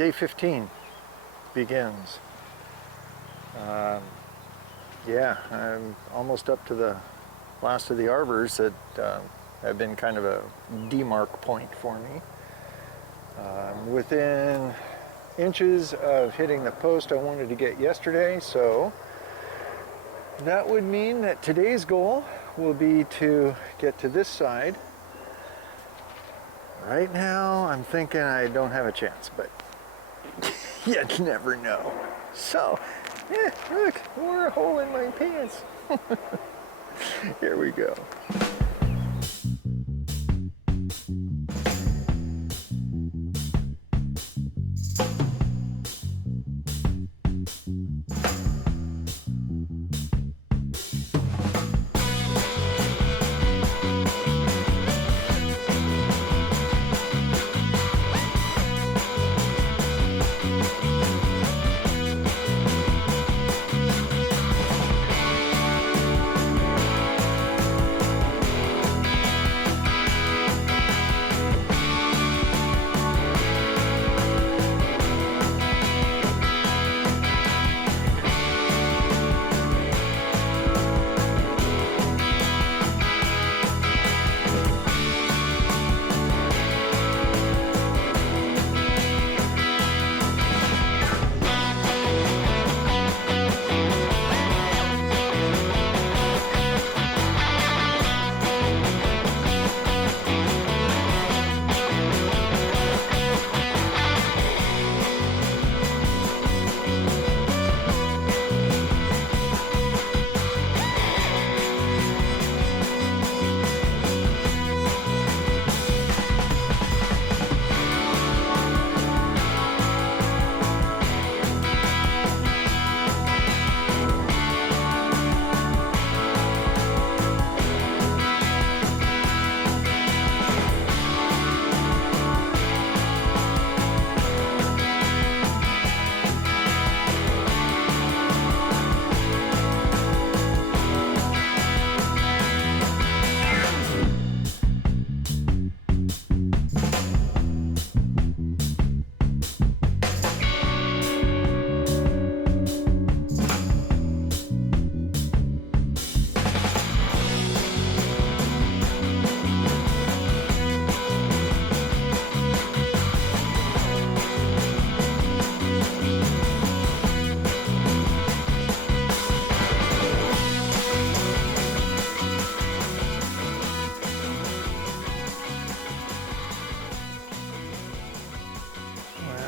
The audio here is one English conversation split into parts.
Day 15 begins. Yeah, I'm almost up to the last of the arbors that have been kind of a demarc point for me. Within inches of hitting the post I wanted to get yesterday, so that would mean that today's goal will be to get to this side. Right now I'm thinking I don't have a chance, but you never know. So, look, more hole in my pants. Here we go.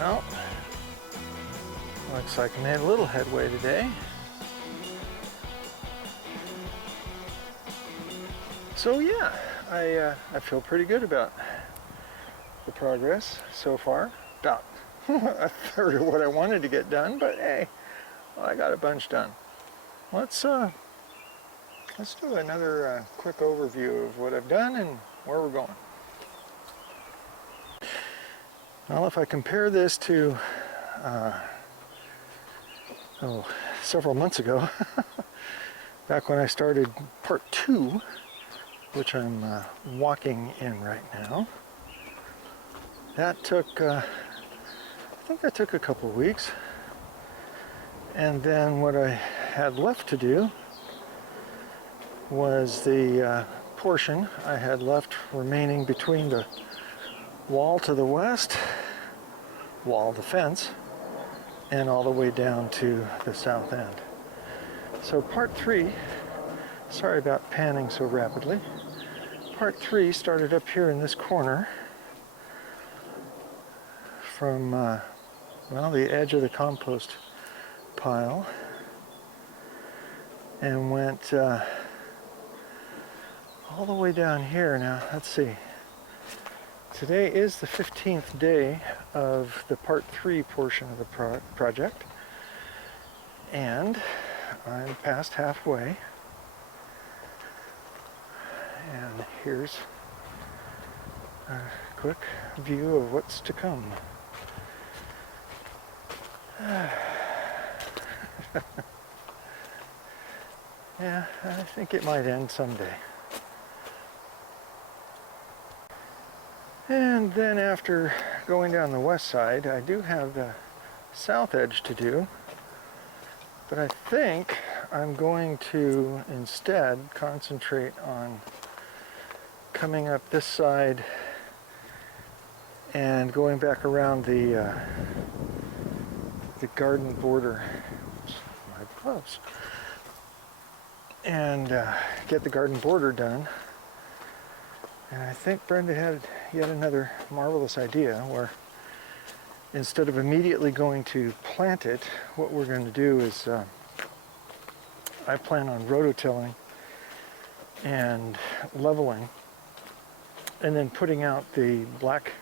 Well, looks like I made a little headway today. So yeah, I feel pretty good about the progress so far. About a third of what I wanted to get done, but hey, well, I got a bunch done. Let's do another quick overview of what I've done and where we're going. Well, if I compare this to several months ago, back when I started part 2, which I'm walking in right now, that took, I think that took a couple of weeks. And then what I had left to do was the portion I had left remaining between the wall to the west, wall, the fence, and all the way down to the south end. So part 3, sorry about panning so rapidly, part 3 started up here in this corner from, well, the edge of the compost pile and went all the way down here. Now, let's see. Today is the 15th day of the part 3 portion of the project, and I'm past halfway. And here's a quick view of what's to come. Yeah, I think it might end someday. And then after going down the west side, I do have the south edge to do, but I think I'm going to instead concentrate on coming up this side and going back around the garden border. Oops, my gloves. And get the garden border done. And I think Brenda had yet another marvelous idea where instead of immediately going to plant it, what we're going to do is I plan on rototilling and leveling and then putting out the black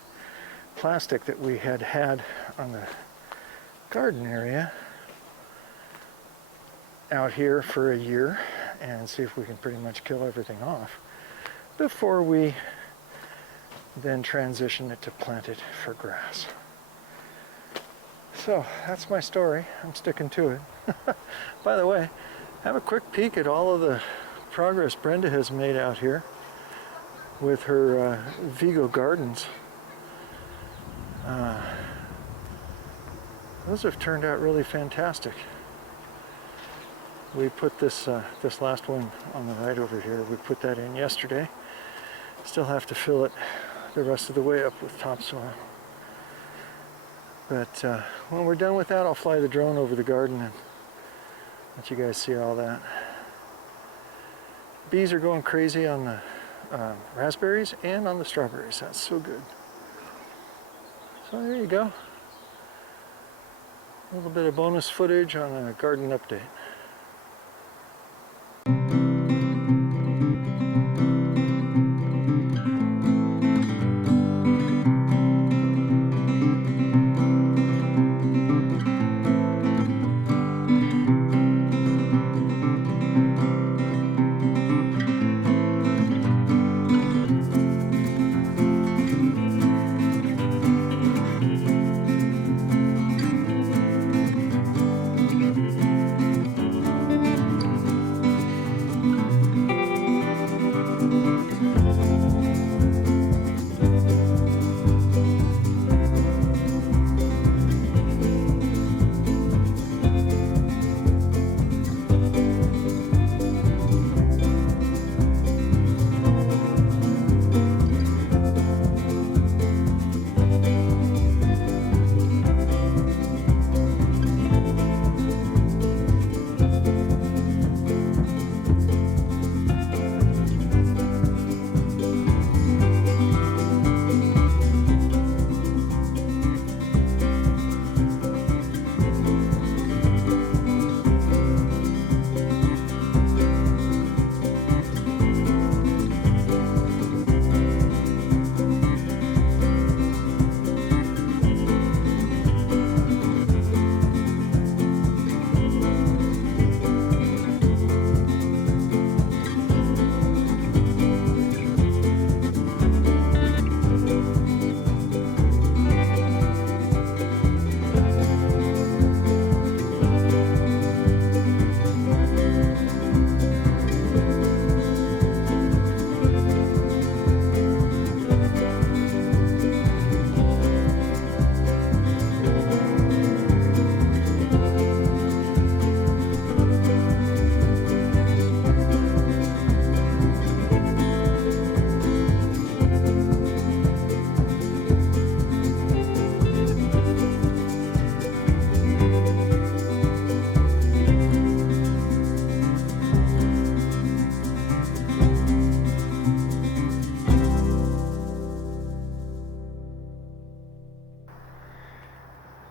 plastic that we had on the garden area out here for a year and see if we can pretty much kill everything off before we then transition it to plant it for grass. So that's my story. I'm sticking to it. By the way, have a quick peek at all of the progress Brenda has made out here with her Vigo gardens. Those have turned out really fantastic. We put this last one on the right over here, we put that in yesterday. Still have to fill it the rest of the way up with topsoil. But when we're done with that, I'll fly the drone over the garden and let you guys see all that. Bees are going crazy on the raspberries and on the strawberries. That's so good. So there you go. A little bit of bonus footage on a garden update.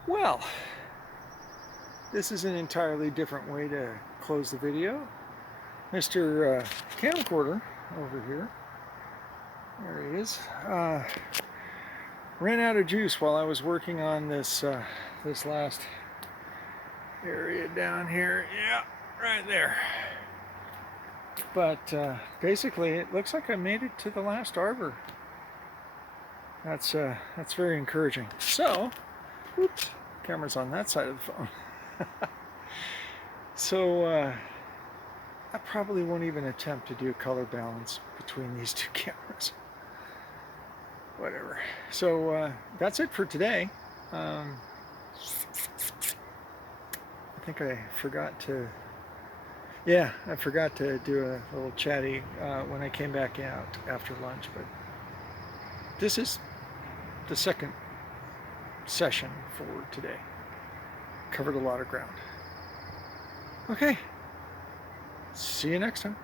Well, this is an entirely different way to close the video. Mr. Camcorder over here, there he is, ran out of juice while I was working on this this last area down here. Yeah, right there. But basically, it looks like I made it to the last arbor. That's very encouraging. So, oops, camera's on that side of the phone. So I probably won't even attempt to do a color balance between these two cameras. whatever. So that's it for today. I think I forgot to, yeah, I forgot to do a little chatty when I came back out after lunch, but this is the second session for today. Covered a lot of ground. Okay, see you next time.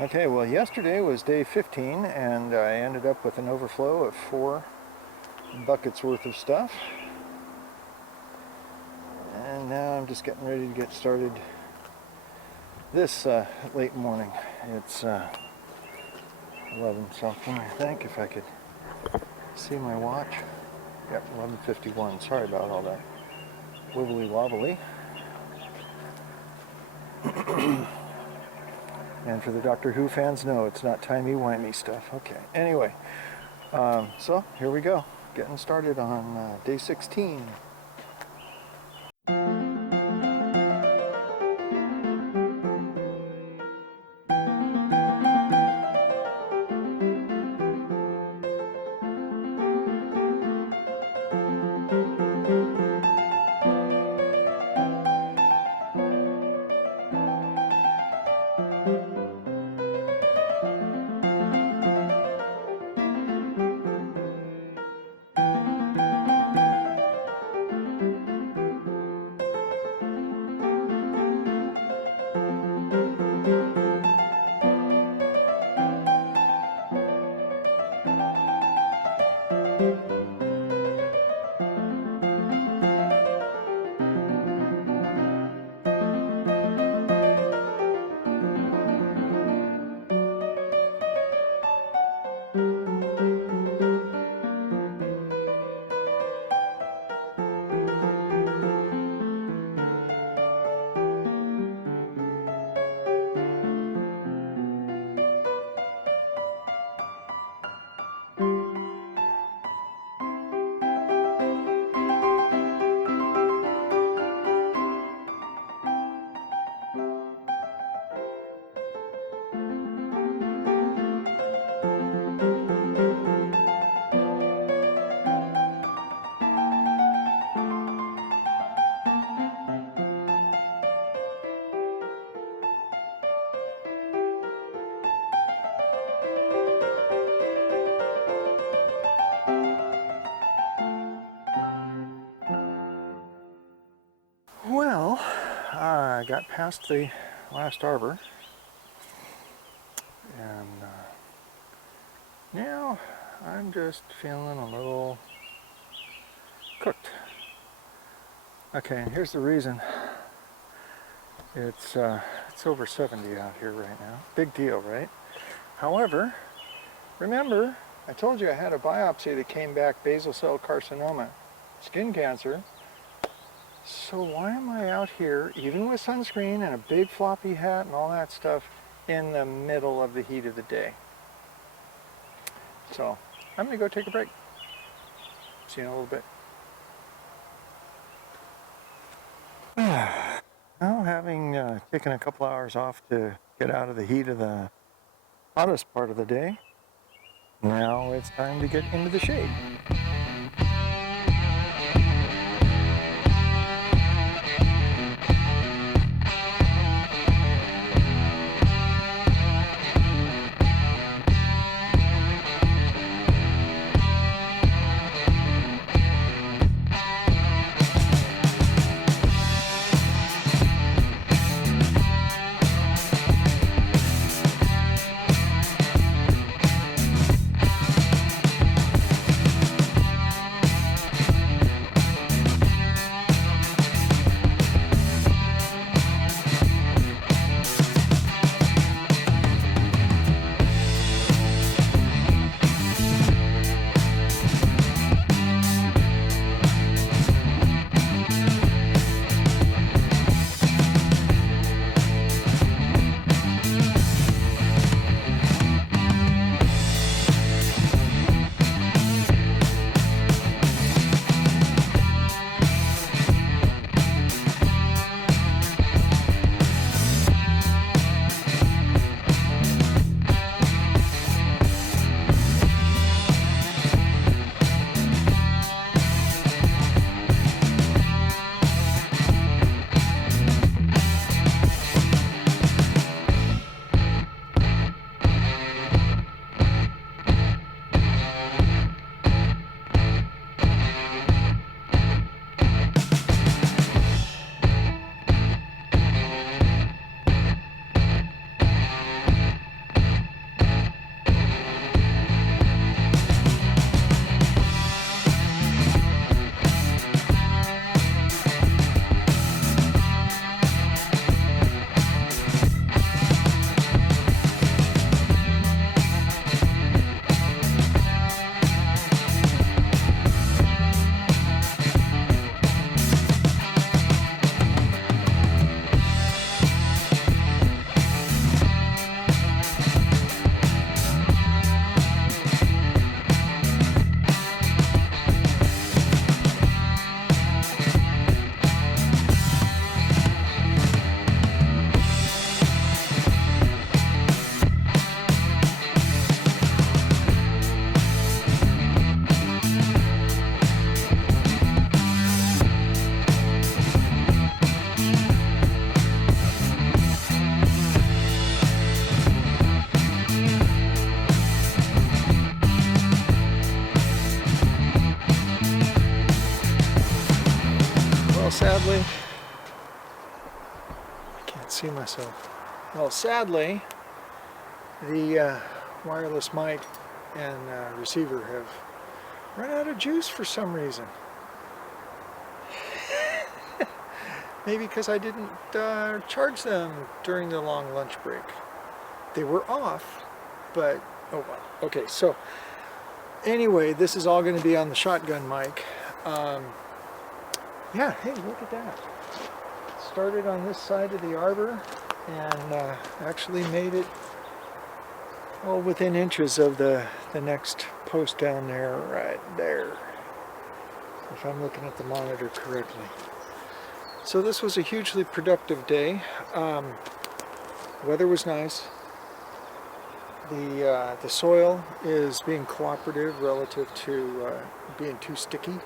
Okay, well, yesterday was day 15, and I ended up with an overflow of 4 buckets worth of stuff. And now I'm just getting ready to get started this late morning. It's 11 something, I think, if I could see my watch. Yep, 11:51. Sorry about all that wibbly wobbly. And for the Doctor Who fans, no, it's not timey-wimey stuff. Okay, anyway, so here we go, getting started on day 16. Well, I got past the last arbor, and now I'm just feeling a little cooked. Okay, and here's the reason. It's over 70 out here right now. Big deal, right? However, remember, I told you I had a biopsy that came back basal cell carcinoma, skin cancer. So why am I out here, even with sunscreen and a big floppy hat and all that stuff, in the middle of the heat of the day? So I'm going to go take a break. See you in a little bit. Well, having taken a couple hours off to get out of the heat of the hottest part of the day, now it's time to get into the shade. sadly, I can't see myself. Well, sadly, the wireless mic and receiver have run out of juice for some reason. Maybe because I didn't charge them during the long lunch break. They were off, but oh well. Okay, so anyway, this is all going to be on the shotgun mic. Yeah, hey, look at that. Started on this side of the arbor and actually made it within inches of the next post down there, right there, if I'm looking at the monitor correctly. So this was a hugely productive day. Weather was nice. The soil is being cooperative relative to being too sticky,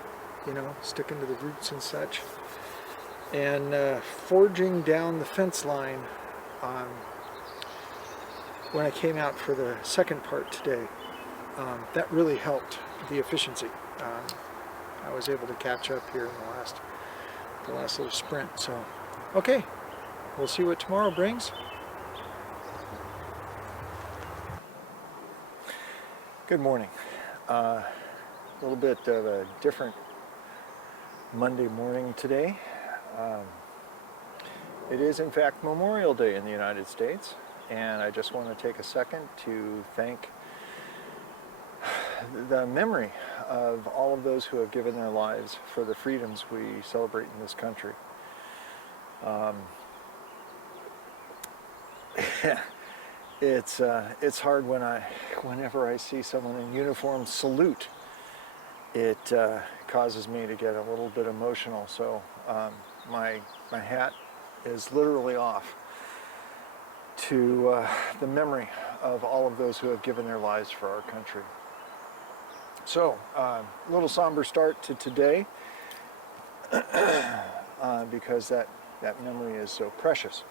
sticking to the roots and such. And forging down the fence line when I came out for the second part today, that really helped the efficiency. I was able to catch up here in the last little sprint. So, okay, we'll see what tomorrow brings. Good morning. A little bit of a different Monday morning today. It is in fact Memorial Day in the United States, and I just want to take a second to thank the memory of all of those who have given their lives for the freedoms we celebrate in this country. It's hard whenever I see someone in uniform salute. It causes me to get a little bit emotional. So my hat is literally off to the memory of all of those who have given their lives for our country. So, a little somber start to today because that memory is so precious.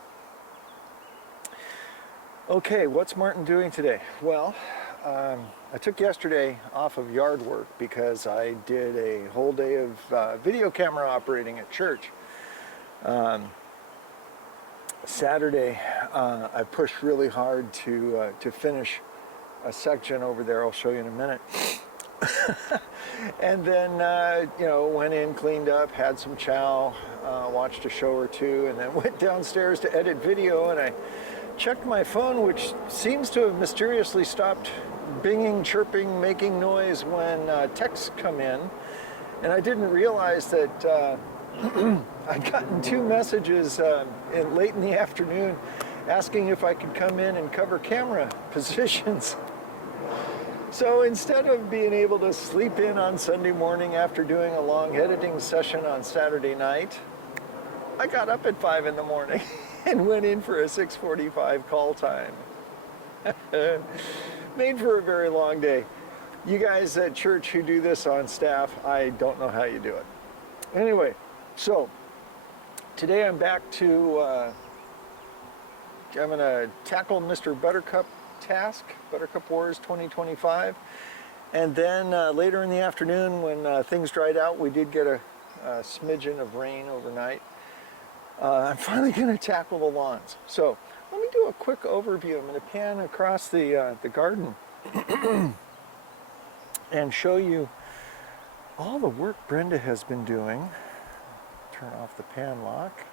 Okay, what's Martin doing today? Well, I took yesterday off of yard work because I did a whole day of video camera operating at church. Saturday, I pushed really hard to finish a section over there. I'll show you in a minute. And then, went in, cleaned up, had some chow, watched a show or two, and then went downstairs to edit video, and I checked my phone, which seems to have mysteriously stopped binging, chirping, making noise when texts come in. And I didn't realize that I'd gotten 2 messages late in the afternoon asking if I could come in and cover camera positions. So instead of being able to sleep in on Sunday morning after doing a long editing session on Saturday night, I got up at 5 in the morning and went in for a 6:45 call time. Made for a very long day. You guys at church who do this on staff, I don't know how you do it. Anyway, so today I'm back to, I'm going to tackle Mr. Buttercup task, Buttercup Wars 2025. And then later in the afternoon when things dried out, we did get a smidgen of rain overnight. I'm finally going to tackle the lawns. So let me do a quick overview. I'm going to pan across the garden and show you all the work Brenda has been doing. Turn off the pan lock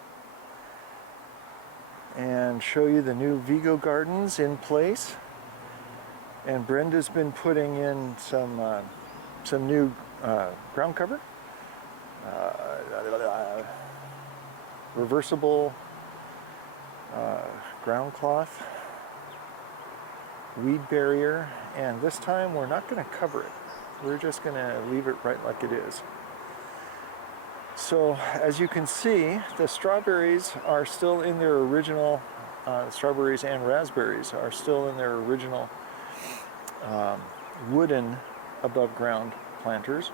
and show you the new Vigo gardens in place. And Brenda's been putting in some new ground cover, reversible ground cloth, weed barrier, and this time we're not going to cover it. We're just going to leave it right like it is. So as you can see, the strawberries are still in their original, strawberries and raspberries are still in their original wooden above ground planters.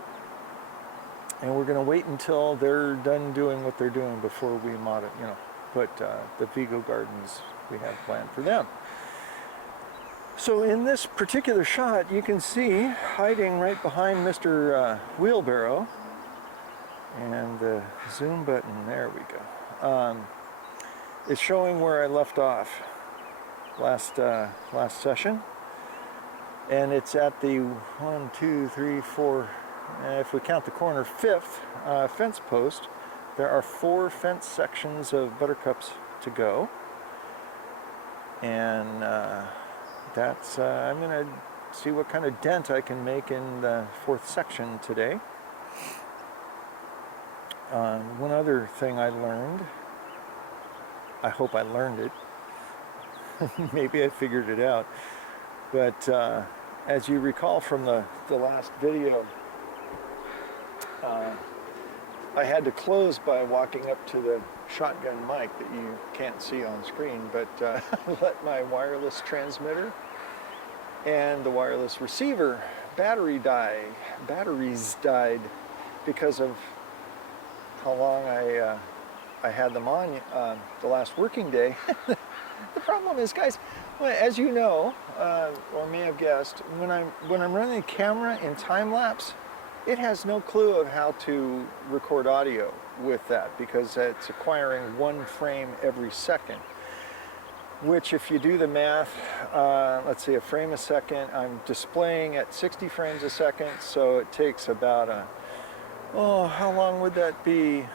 And we're going to wait until they're done doing what they're doing before we put the Vigo gardens we have planned for them. So in this particular shot, you can see hiding right behind Mr. Wheelbarrow And the zoom button, there we go. It's showing where I left off last session. And it's at the 1, 2, 3, 4, if we count the corner, 5th fence post. There are 4 fence sections of Buttercups to go. And that's, I'm gonna see what kind of dent I can make in the 4th section today. One other thing I learned, I hope I learned it, maybe I figured it out, but as you recall from the last video, I had to close by walking up to the shotgun mic that you can't see on screen, but I let my wireless transmitter and the wireless receiver batteries died because of how long I had them on the last working day. The problem is, guys, as you know, or may have guessed, when I'm running a camera in time lapse, it has no clue of how to record audio with that because it's acquiring 1 frame every second. Which, if you do the math, let's see, a frame a second, I'm displaying at 60 frames a second, so it takes about how long would that be?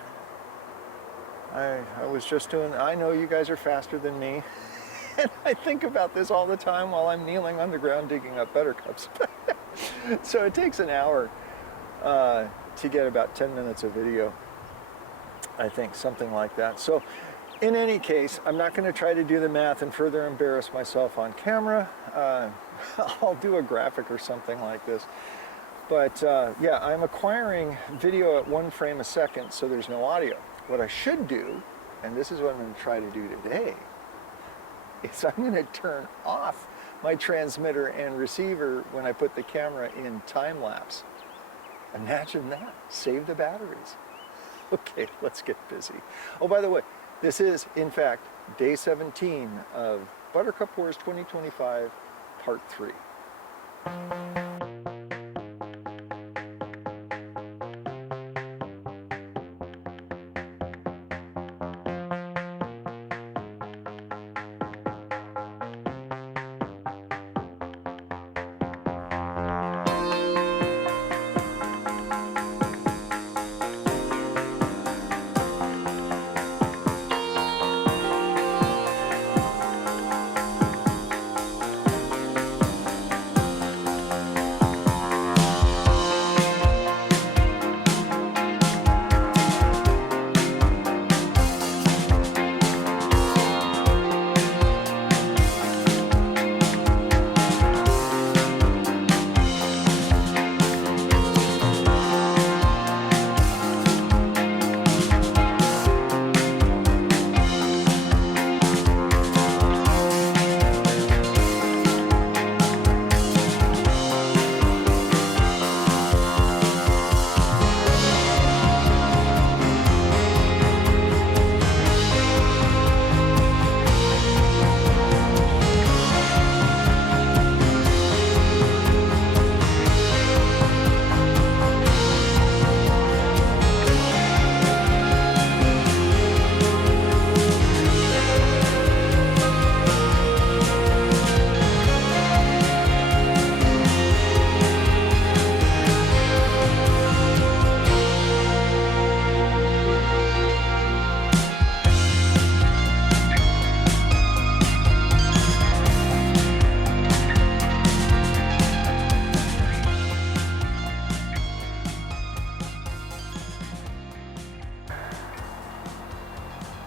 I was just doing, I know you guys are faster than me, and I think about this all the time while I'm kneeling on the ground digging up buttercups. So it takes an hour to get about 10 minutes of video, I think, something like that. So in any case, I'm not going to try to do the math and further embarrass myself on camera. I'll do a graphic or something like this. But yeah, I'm acquiring video at 1 frame a second, so there's no audio. What I should do, and this is what I'm going to try to do today, is I'm going to turn off my transmitter and receiver when I put the camera in time lapse. Imagine that. Save the batteries. Okay, let's get busy. Oh, by the way, this is, in fact, day 17 of Buttercup Wars 2025, part 3.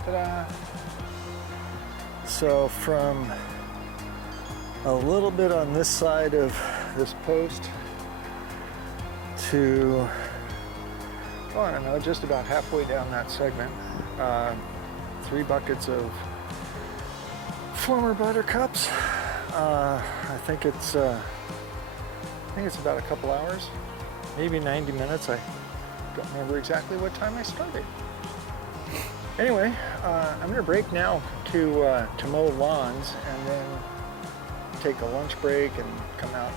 Ta-da! So from a little bit on this side of this post to, oh, I don't know, just about halfway down that segment, 3 buckets of former Buttercups. I think it's about a couple hours, maybe 90 minutes. I don't remember exactly what time I started. Anyway, I'm going to break now to mow lawns and then take a lunch break and come out,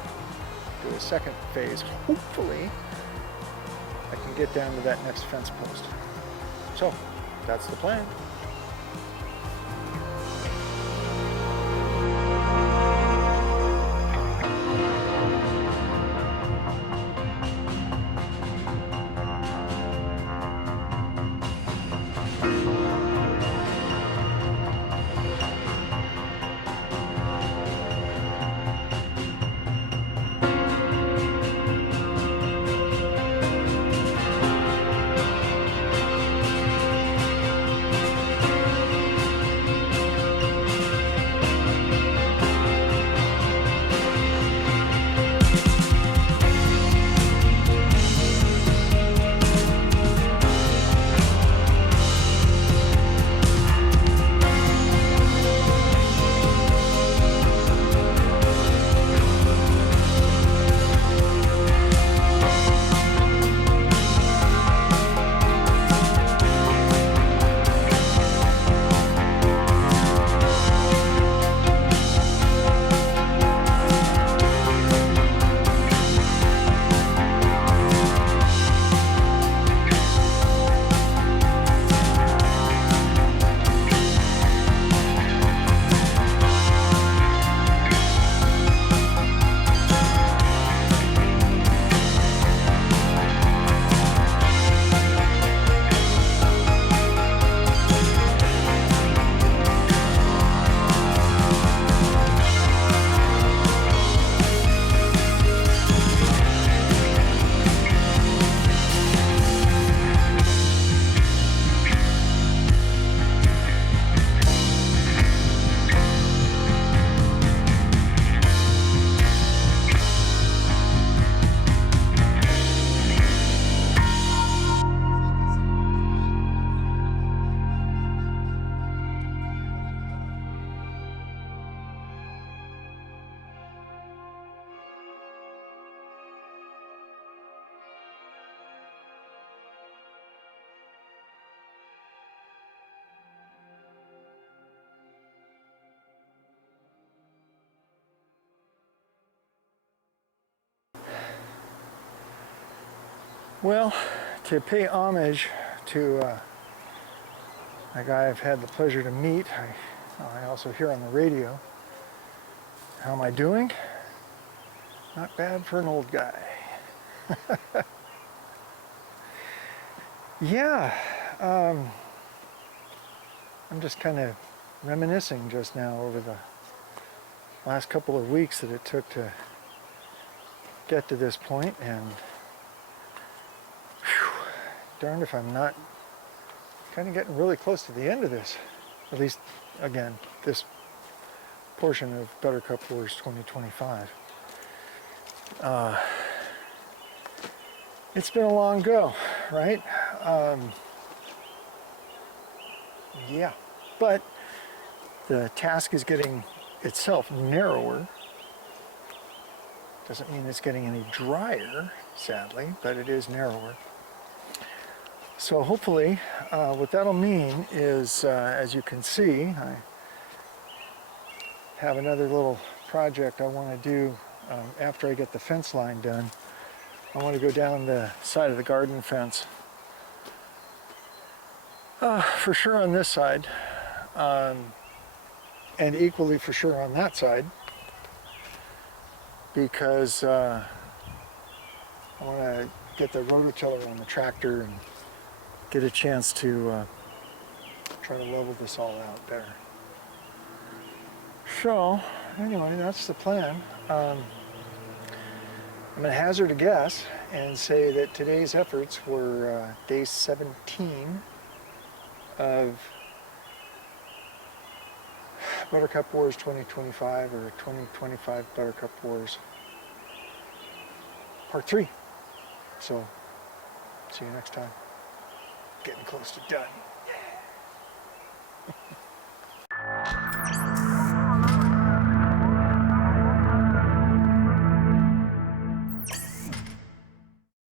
do a second phase. Hopefully, I can get down to that next fence post. So that's the plan. Well, to pay homage to a guy I've had the pleasure to meet, I also hear on the radio. How am I doing? Not bad for an old guy. Yeah, I'm just kind of reminiscing just now over the last couple of weeks that it took to get to this point, and darned if I'm not kind of getting really close to the end of this. At least, again, this portion of Buttercup Wars 2025. It's been a long go, right? Yeah, but the task is getting itself narrower. Doesn't mean it's getting any drier, sadly, but it is narrower. So hopefully, what that'll mean is, as you can see, I have another little project I want to do after I get the fence line done. I want to go down the side of the garden fence. For sure on this side, and equally for sure on that side, because I want to get the rototiller on the tractor and get a chance to try to level this all out there. So, anyway, that's the plan. I'm going to hazard a guess and say that today's efforts were day 17 of Buttercup Wars 2025, or 2025 Buttercup Wars Part 3. So, see you next time. Getting close to done.